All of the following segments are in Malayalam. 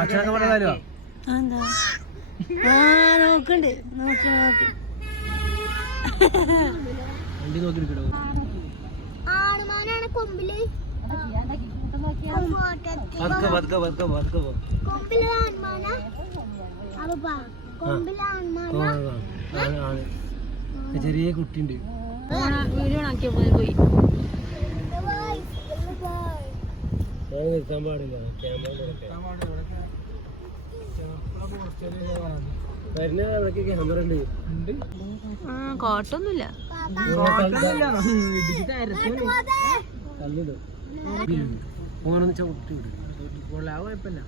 അച്ഛനൊക്കെ പറഞ്ഞ കാര്യമാ നോക്കണ്ട് നോക്ക് നോക്ക് വണ്ടി നോക്കിയിരിക്കണോ ആണുമാനാണ് കൊമ്പില് കൊമ്പില് ആൺമാനാ കൊമ്പില് ആൺമാനാ ചെറിയ കുട്ടിണ്ട് വീഡിയോ ആക്കിയ പോയി നിർത്താൻ പാടില്ല വരുന്ന അവിടേക്ക് ക്യാമറ ഉണ്ട് കോട്ടൊന്നുമില്ല ഫോണൊന്ന് ചവിട്ടി വിടും കുഴപ്പമില്ല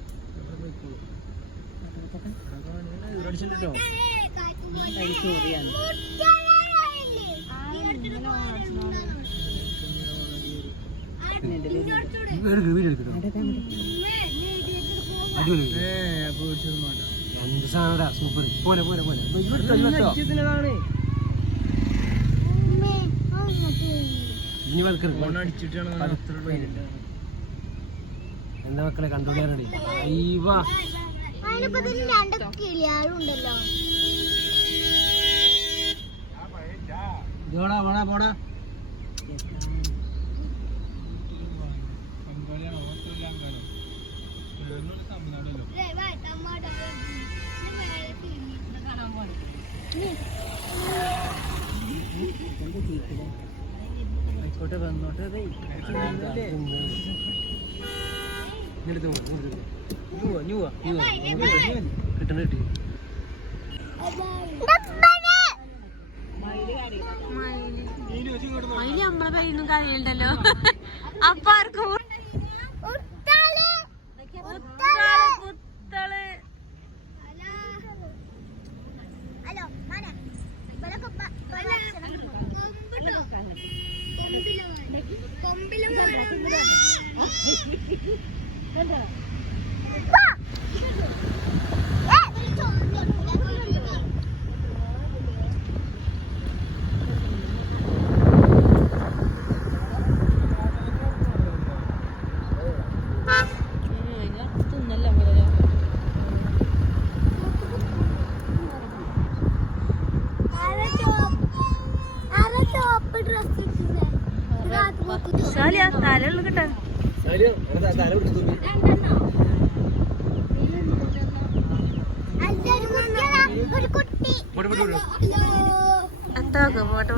അടിച്ചിട്ടോ സൂപ്പർ പോലെ പോലെ പോലെ എന്താ മക്കളെ കണ്ടോളിയാറടി അയ്യവാ പോടാ പോടാ പോടാ ആയിക്കോട്ടെ വന്നോട്ടെ കിട്ടണ കിട്ടി അതിന് നമ്മളെ പേരൊന്നും കറിയുണ്ടല്ലോ അപ്പൊ ആർക്കും തലുള്ള കിട്ടാ എത്താക്ക ഫോട്ടോ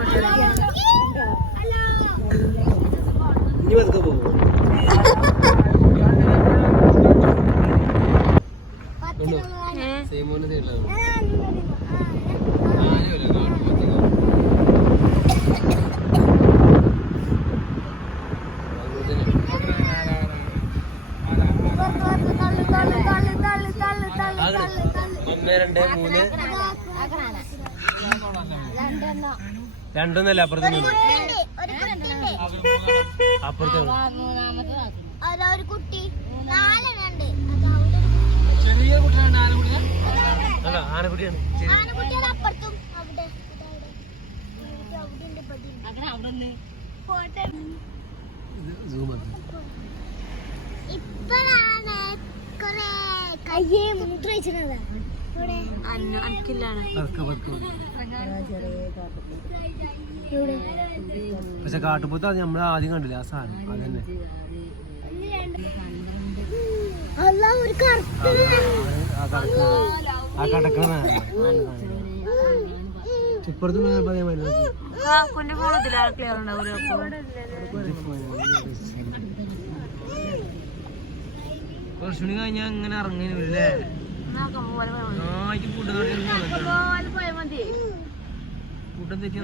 രണ്ടൊന്നല്ല അപ്പുറത്ത് അപ്പുറത്ത് ആനക്കുട്ടിയാണ് പക്ഷെ കാട്ടുപോത്ത് അത് നമ്മൾ ആദ്യം കണ്ടില്ല ആ സാധനം അതന്നെ ആ കടക്കണ ഇപ്പുറത്ത് കുറച്ചുകൂടി കഴിഞ്ഞാൽ അങ്ങനെ ഇറങ്ങില്ലേ കൂട്ടം തെറ്റി